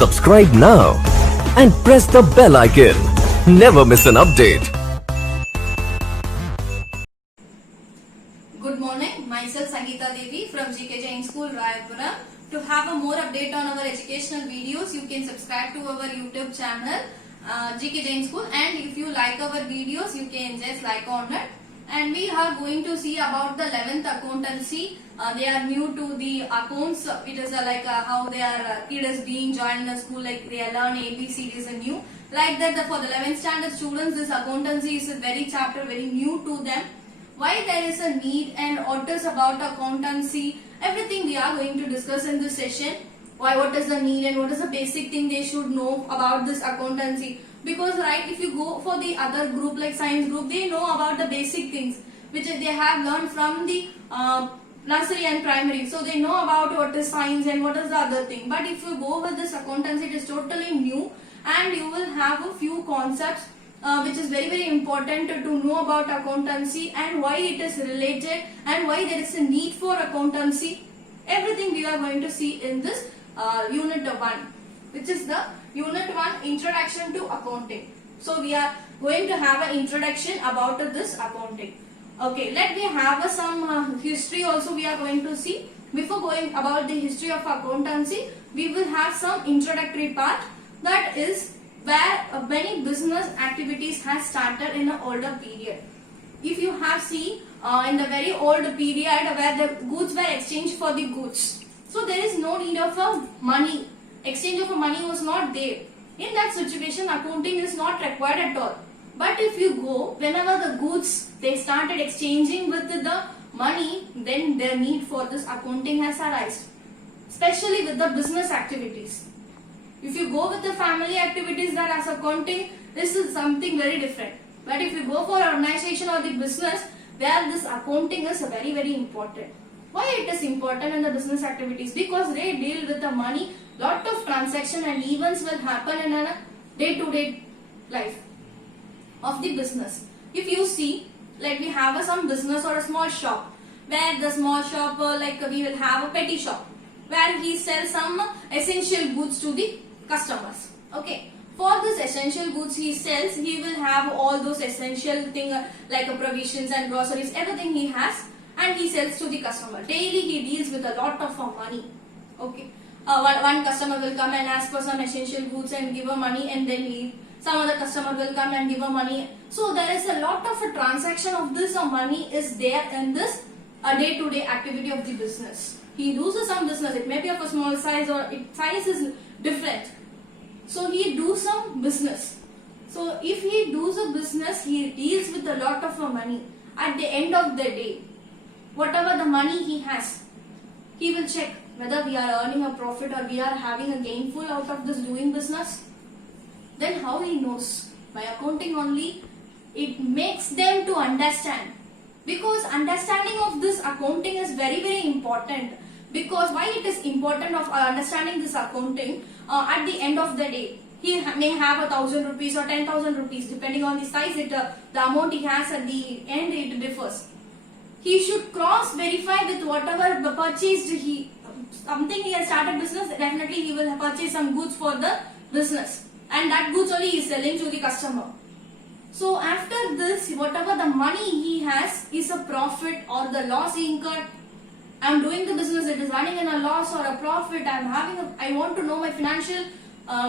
Subscribe now and press the bell icon. Never miss an update. Good morning, myself Sangeeta Devi from GK Jain School, Rayapura. To have a more update on our educational videos, you can subscribe to our YouTube channel GK Jain School, and if you like our videos, you can just like on it. And we are going to see about the 11th accountancy. They are new to the accounts. It is like how their kid is being joined in the school, like they learn ABCDs and new. Like that, for the 11th standard students, this accountancy is a very chapter, very new to them. Why there is a need and what is about accountancy, everything we are going to discuss in this session. Why, what is the need and what is the basic thing they should know about this accountancy. Because right, if you go for the other group like science group, they know about the basic things which they have learned from the nursery and primary. So they know about what is science and what is the other thing. But if you go with this accountancy, it is totally new and you will have a few concepts which is very important to know about accountancy and why it is related and why there is a need for accountancy. Everything we are going to see in this unit 1, which is the unit 1 introduction to accounting. So we are going to have an introduction about this accounting. Okay, let me have some history also we are going to see. Before going about the history of accountancy, we will have some introductory part, that is where many business activities has started in an older period. If you have seen in the very old period where the goods were exchanged for the goods, so there is no need of money. Exchange of money was not there. In that situation, accounting is not required at all. But if you go, whenever the goods they started exchanging with the money, then their need for this accounting has arisen, especially with the business activities. If you go with the family activities, that as accounting, this is something very different. But if you go for organization or the business, where this accounting is very important. Why it is important in the business activities? Because they deal with the money, lot of transaction and events will happen in a day-to-day life of the business. If you see, like we have some business or a small shop, where the small shop like we will have a petty shop, where he sells some essential goods to the customers. Okay, for this essential goods he sells, he will have all those essential things like provisions and groceries, everything he has, and he sells to the customer. Daily he deals with a lot of money. Okay, one customer will come and ask for some essential goods and give her money, and then some other customer will come and give her money. So there is a lot of a transaction of this money is there in this day-to-day activity of the business. He does some business, it may be of a small size or its size is different. So he does some business. So if he does a business, he deals with a lot of money. At the end of the day, whatever the money he has, he will check whether we are earning a profit or we are having a gainful out of this doing business. Then how he knows? By accounting only, it makes them to understand. Because understanding of this accounting is very important. Because why it is important of understanding this accounting, at the end of the day, he may have 1,000 rupees or 10,000 rupees, depending on the size, the amount he has at the end, it differs. He should cross verify with whatever purchased something he has started business, definitely he will purchase some goods for the business, and that goods only he is selling to the customer. So after this, whatever the money he has is a profit or the loss he incurred. I am doing the business, it is running in a loss or a profit, I want to know my financial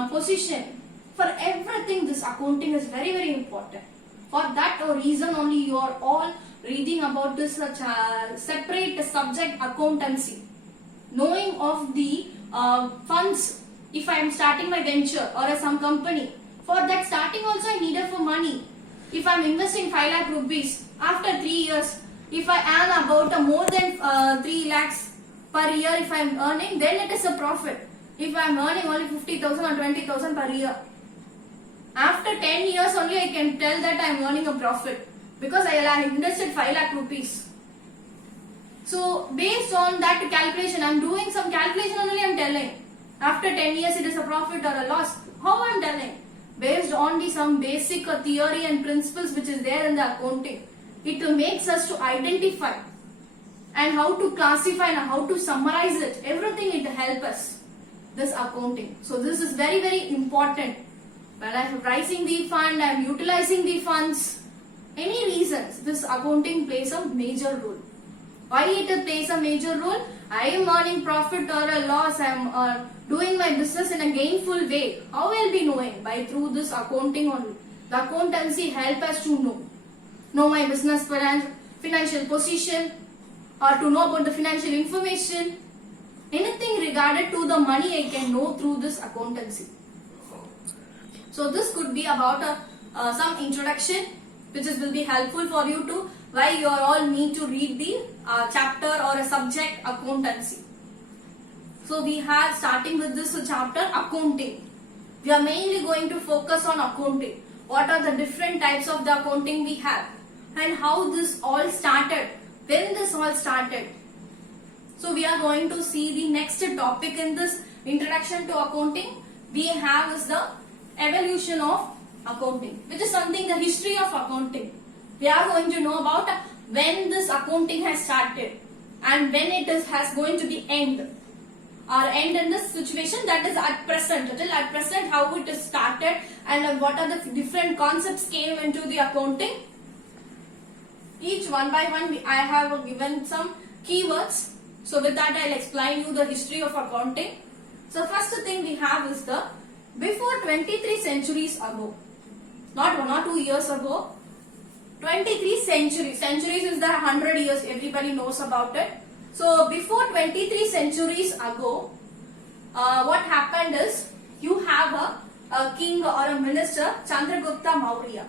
position. For everything, this accounting is very important. For that reason only you are all reading about this separate subject accountancy. Knowing of the funds, if I am starting my venture or some company, for that starting also I needed for money. If I am investing 5 lakh rupees, after 3 years, if I earn about more than 3 lakhs per year, if I am earning, then it is a profit. If I am earning only 50,000 or 20,000 per year, after 10 years only I can tell that I am earning a profit, because I have invested 5 lakh rupees. So based on that calculation, I am doing some calculation only I am telling. After 10 years it is a profit or a loss. How I am telling? Based on some basic theory and principles which is there in the accounting. It makes us to identify and how to classify and how to summarize it. Everything it helps us. this accounting. So this is very, very important. When I am raising the fund, I am utilizing the funds. Any reasons, this accounting plays a major role. Why it plays a major role? I am earning profit or a loss. I am doing my business in a gainful way. How will I be knowing? By through this accounting only. The accountancy help us to know my business financial position, or to know about the financial information. Anything regarded to the money I can know through this accountancy. So this could be about some introduction, which will be helpful for you to why you all need to read the chapter or a subject accountancy. So we have starting with this chapter accounting. We are mainly going to focus on accounting. What are the different types of the accounting we have and how this all started, when this all started. So we are going to see the next topic in this introduction to accounting. We have is the evolution of accounting, which is something the history of accounting. We are going to know about when this accounting has started and when it has going to be end or end in this situation, that is at present. Till at present how it is started and what are the different concepts came into the accounting. Each one by one I have given some keywords. So with that I'll explain you the history of accounting. So first thing we have is the before 23 centuries ago, not 1 or 2 years ago, 23 centuries. Centuries is the 100 years, everybody knows about it. So before 23 centuries ago, what happened is you have a king or a minister, Chandragupta Maurya.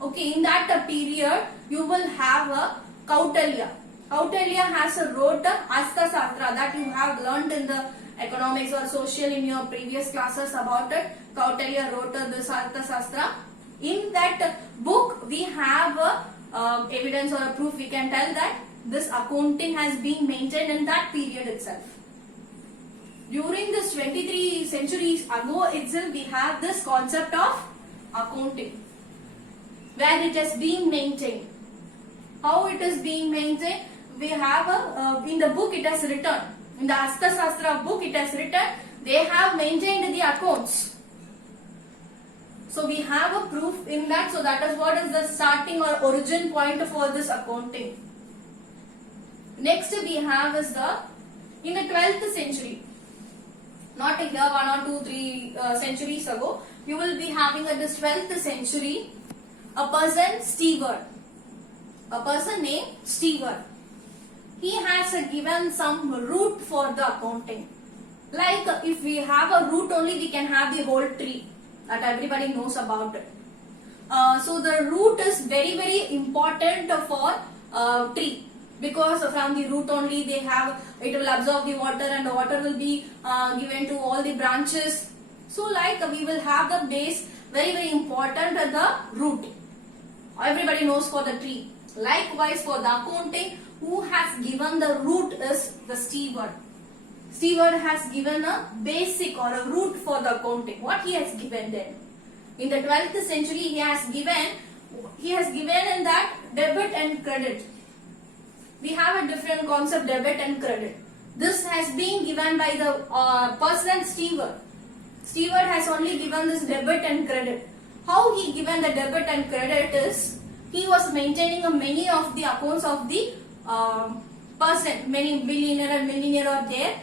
Okay, in that period you will have a Kautilya. Kautilya has wrote Arthashastra that you have learned in the economics or social in your previous classes about it. Kautilya wrote this Arthashastra. In that book we have evidence or a proof we can tell that this accounting has been maintained in that period itself. During this 23 centuries ago itself we have this concept of accounting where it has been maintained. How it is being maintained? We have in the book it has written. In the Arthashastra book it has written they have maintained the accounts. So we have a proof in that. So that is what is the starting or origin point for this accounting. Next we have is in the 12th century. Not here 1 or 2, 3 centuries ago. You will be having at this 12th century a person Stewart. A person named Stewart. He has given some root for the accounting. Like if we have a root only, we can have the whole tree. That everybody knows about it. So the root is very, very important for tree. Because from the root only they have, it will absorb the water and the water will be given to all the branches. So like we will have the base, very, very important the root. Everybody knows for the tree. Likewise for the accounting, who has given the root is the Stewart. Stewart has given a basic or a root for the accounting. What he has given then? In the 12th century he has given in that debit and credit. We have a different concept, debit and credit. This has been given by the person Stewart. Stewart has only given this debit and credit. How he given the debit and credit is, he was maintaining many of the accounts of the person, many billionaire and millionaire are there.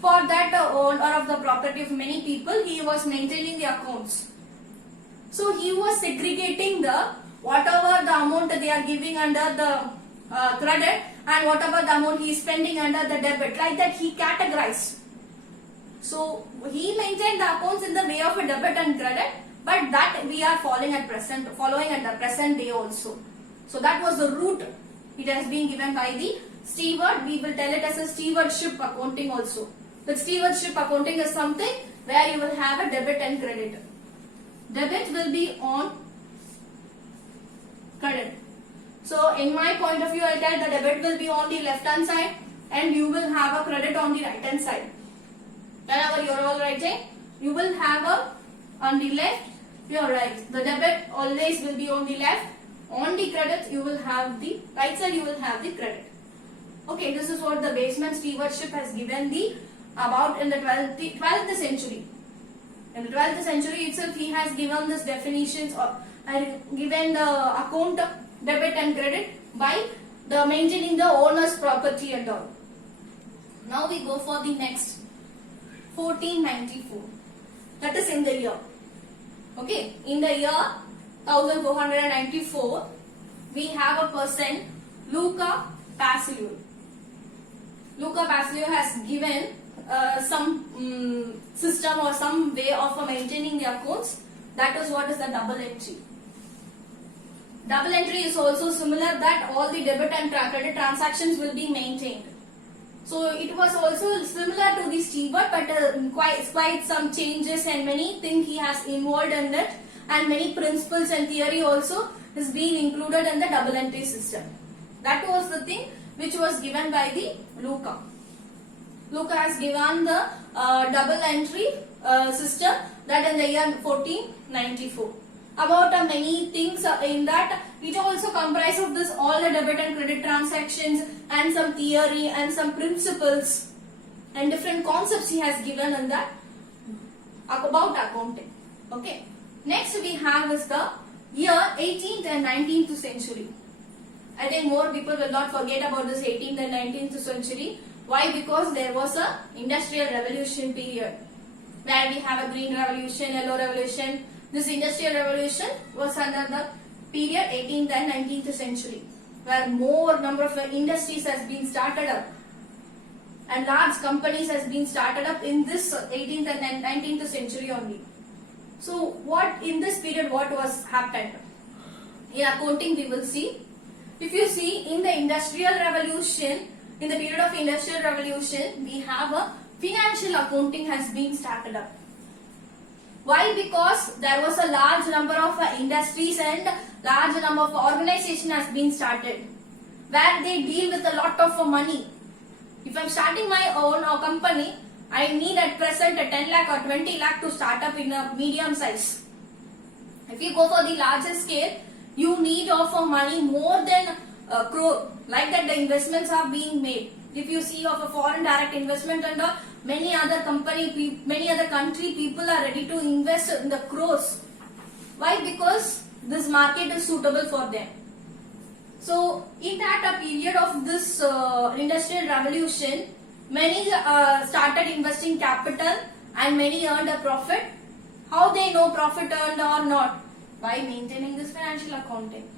For that owner of the property of many people, he was maintaining the accounts. So he was segregating the whatever the amount they are giving under the credit and whatever the amount he is spending under the debit. Like that he categorized. So he maintained the accounts in the way of a debit and credit, but that we are following at the present day also. So that was the root. It has been given by the Stewart. We will tell it as a stewardship accounting also. The stewardship accounting is something where you will have a debit and credit. Debit will be on credit. So in my point of view, I tell the debit will be on the left hand side and you will have a credit on the right hand side. Whenever you are all writing, you will have on the left, you are right. The debit always will be on the left. On the credit, you will have the right side, you will have the credit. Okay, this is what the basement stewardship has given the about in the 12th century. In the 12th century itself, he has given this definitions or given the account debit and credit by the maintaining the owner's property and all. Now we go for the next 1494. That is in the year. Okay, in the year 1494, we have a person, Luca Paciolo. Luca Paciolo has given some system or some way of maintaining the accounts. That is what is the double entry. Double entry is also similar that all the debit and credit transactions will be maintained. So it was also similar to the Stewart, but quite some changes and many things he has involved in it, and many principles and theory also is being included in the double entry system. That was the thing which was given by the Luca. Luca has given the double entry system that in the year 1494. About many things in that, it also comprises of this all the debit and credit transactions and some theory and some principles and different concepts he has given in that about accounting. Okay. Next we have is the year 18th and 19th century. I think more people will not forget about this 18th and 19th century. Why? Because there was a industrial revolution period where we have a green revolution, yellow revolution. This industrial revolution was under the period 18th and 19th century, where more number of industries has been started up and large companies has been started up in this 18th and 19th century only. So what in this period what was happened? In accounting we will see. If you see in the industrial revolution, in the period of industrial revolution, we have a financial accounting has been started up. Why? Because there was a large number of industries and large number of organization has been started where they deal with a lot of money. If I am starting my own company, I need at present a 10 lakh or 20 lakh to start up in a medium size. If you go for the larger scale, you need of money more than a crore. Like that the investments are being made. If you see of a foreign direct investment and many other company, many other country people are ready to invest in the crores. Why? Because this market is suitable for them. So in that period of this industrial revolution, many started investing capital and many earned a profit. How they know profit earned or not? By maintaining this financial accounting.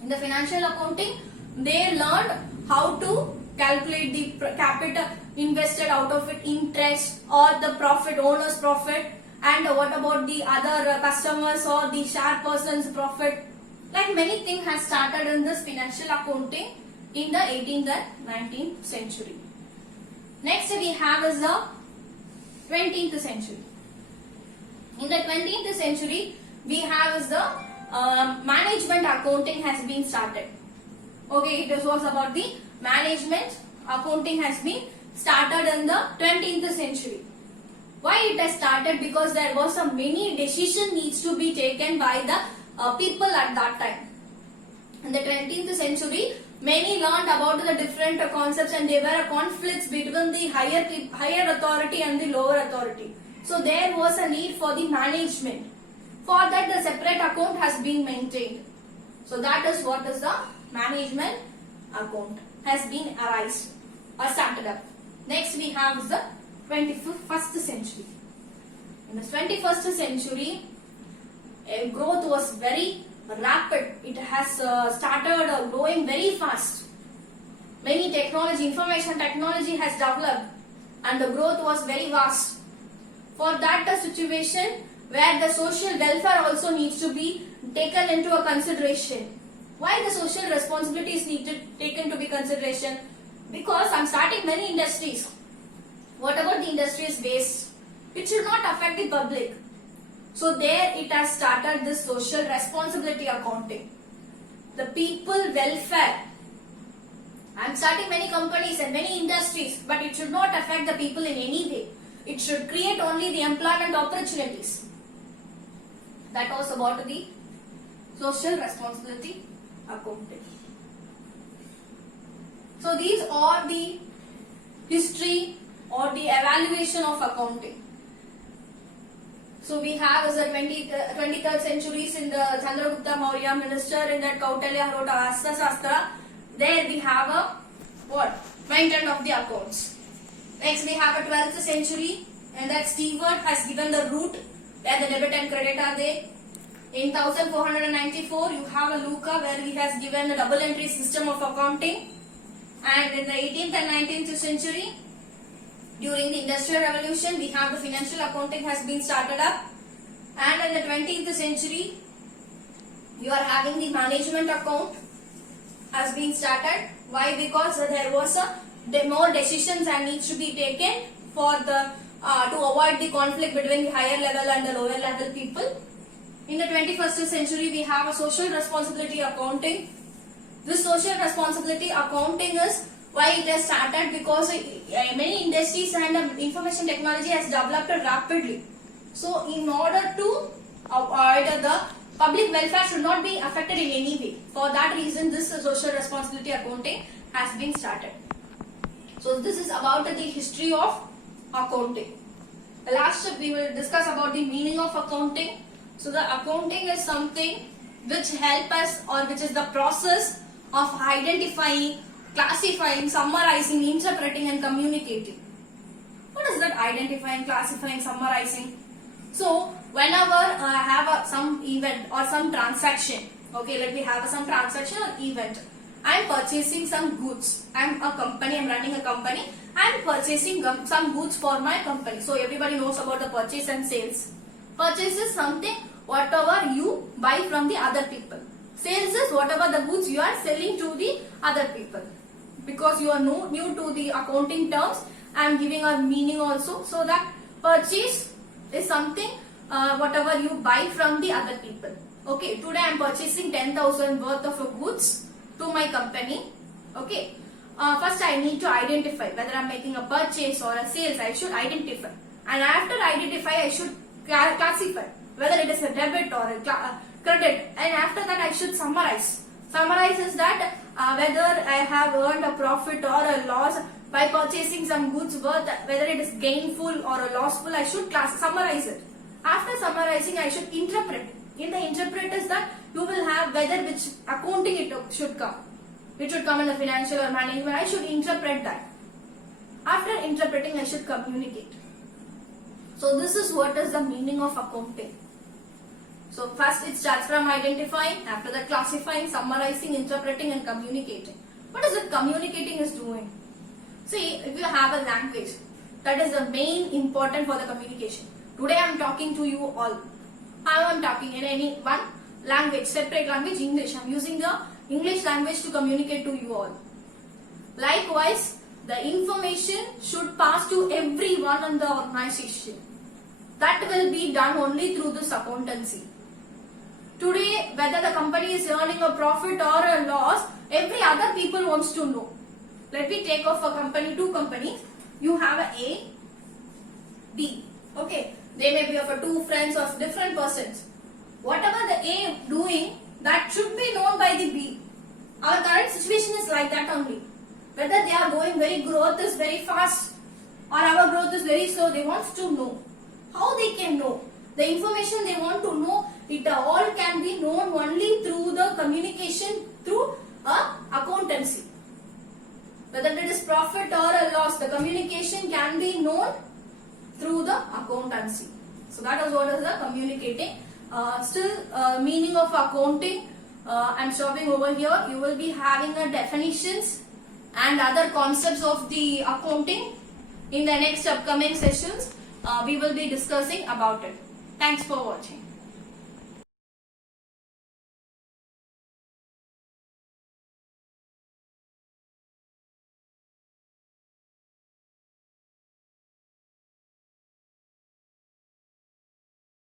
In the financial accounting, they learned how to calculate the capital invested out of it, interest or the profit, owner's profit, and what about the other customers or the share person's profit. Like many things has started in this financial accounting in the 18th and 19th century. Next we have is the 20th century. In the 20th century, we have is the management accounting has been started. Okay, it was about the management accounting has been started in the 20th century. Why it has started? Because there was a many decision needs to be taken by the people at that time. In the 20th century, many learned about the different concepts and there were conflicts between the higher authority and the lower authority. So there was a need for the management. For that the separate account has been maintained. So that is what is the management account has been arised or started up. Next we have the 21st century. In the 21st century, growth was very rapid. It has started growing very fast. Many technology, information technology has developed and the growth was very vast. For that situation where the social welfare also needs to be taken into a consideration. Why the social responsibilities need to taken to be consideration? Because I am starting many industries. What about the industries waste? It should not affect the public. So there it has started this social responsibility accounting. The people welfare. I am starting many companies and many industries, but it should not affect the people in any way. It should create only the employment opportunities. That was about the social responsibility accounting. So these are the history or the evaluation of accounting. So we have as the 23rd centuries in the Chandragupta Maurya minister in that Kautilya wrote Asta Shastra. There we have a what? Maintenance of the accounts. Next we have a 12th century and that Stewart has given the root where the debit and credit are there. In 1494 you have a Luca where he has given a double entry system of accounting. And in the 18th and 19th century, during the Industrial Revolution, we have the financial accounting has been started up. And in the 20th century, you are having the management account has been started. Why? Because there was more decisions that needs to be taken for the to avoid the conflict between the higher level and the lower level people. In the 21st century, we have a social responsibility accounting. This social responsibility accounting is why it has started because many industries and information technology has developed rapidly. So in order to avoid the public welfare should not be affected in any way. For that reason this social responsibility accounting has been started. So this is about the history of accounting. The last we will discuss about the meaning of accounting. So the accounting is something which help us or which is the process of identifying, classifying, summarizing, interpreting and communicating. What is that identifying, classifying, summarizing? So whenever I have some event or some transaction, okay, let me have some transaction or event. I am purchasing some goods. I am a company, I am running a company. I am purchasing some goods for my company. So everybody knows about the purchase and sales. Purchase is something whatever you buy from the other people. Sales is whatever the goods you are selling to the other people. Because you are new to the accounting terms, I am giving a meaning also. So that purchase is something whatever you buy from the other people. Okay, today I am purchasing 10,000 worth of goods to my company. Okay, first I need to identify whether I am making a purchase or a sales. I should identify, and after identify I should classify whether it is a debit or a credit, and after that I should summarize. Summarize is that whether I have earned a profit or a loss by purchasing some goods worth, whether it is gainful or a lossful, I should summarize it. After summarizing, I should interpret. In the interpret is that you will have whether which accounting it should come. It should come in the financial or management. I should interpret that. After interpreting, I should communicate. So this is what is the meaning of accounting. So first it starts from identifying, after that classifying, summarizing, interpreting and communicating. What is it communicating is doing? See, if you have a language, that is the main important for the communication. Today I am talking to you all. I am talking in any one language, separate language, English. I am using the English language to communicate to you all. Likewise, the information should pass to everyone in the organization. That will be done only through this accountancy. Today, whether the company is earning a profit or a loss, every other people wants to know. Let me take off a company, two companies. You have A, B. Okay, they may be of two friends or different persons. Whatever the A doing, that should be known by the B. Our current situation is like that only. Whether they are going very growth is very fast or our growth is very slow, they want to know. How they can know? The information they want to know, it all can be known only through the communication through accountancy. Whether it is profit or a loss, the communication can be known through the accountancy. So that is what is the communicating. Meaning of accounting, I am stopping over here. You will be having the definitions and other concepts of the accounting in the next upcoming sessions. We will be discussing about it. Thanks for watching.